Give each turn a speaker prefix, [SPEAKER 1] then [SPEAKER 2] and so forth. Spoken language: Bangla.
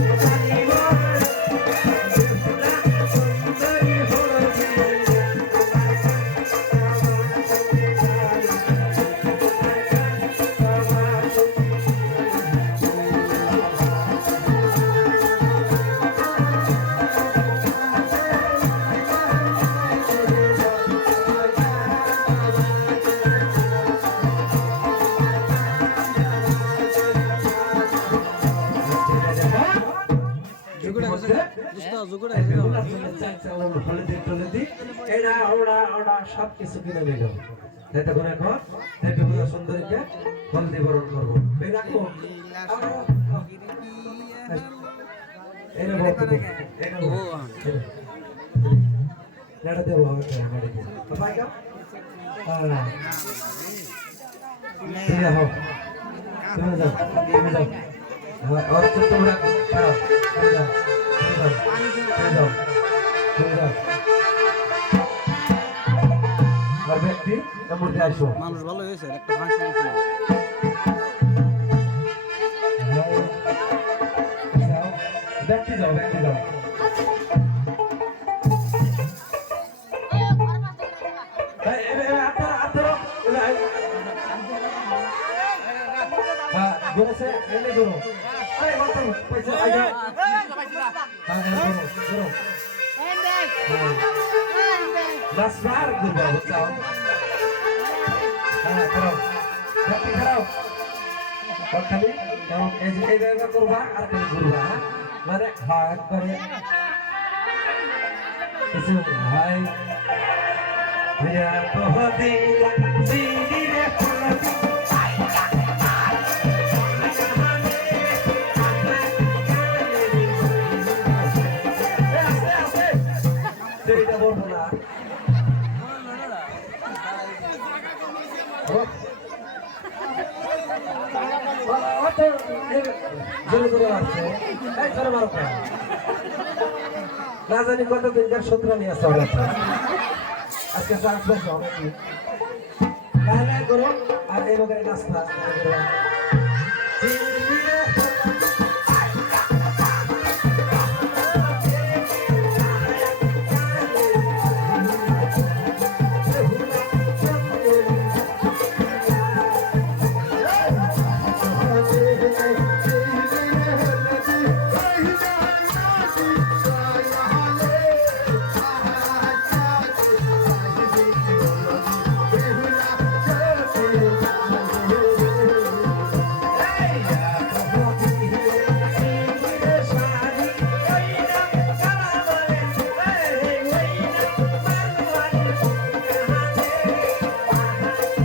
[SPEAKER 1] Thank you. এরা ওরা ওরা সব কিছু কিনে নিল করে? এখন হ্যাপি পূজা সুন্দরীকে হলদি বরণ করব। এই ব্যক্তি
[SPEAKER 2] মানুষ ভালো হয়েছে একটা ফাংশন
[SPEAKER 1] ব্যক্তি যাও ব্যক্তি যাও। হ্যাঁ, বলেছে, পয়সা, নাচবার গুরু, বুঝছ? হ্যাঁ, খারাপ। ব্যক্তি খারাপ। খালি এমন এই যে এই জায়গা করবা আর খালি ঘুরবা হ্যাঁ? মানে হ্যাঁ একবারে কিছু ভাই হইয়া কহতে সিনি সেইটা বলব না। না জানি কত দিনকার সূত্র নিয়ে আসতে হবে আজকে চান্স পাইছো তাহলে করো, আর এই নাস্তা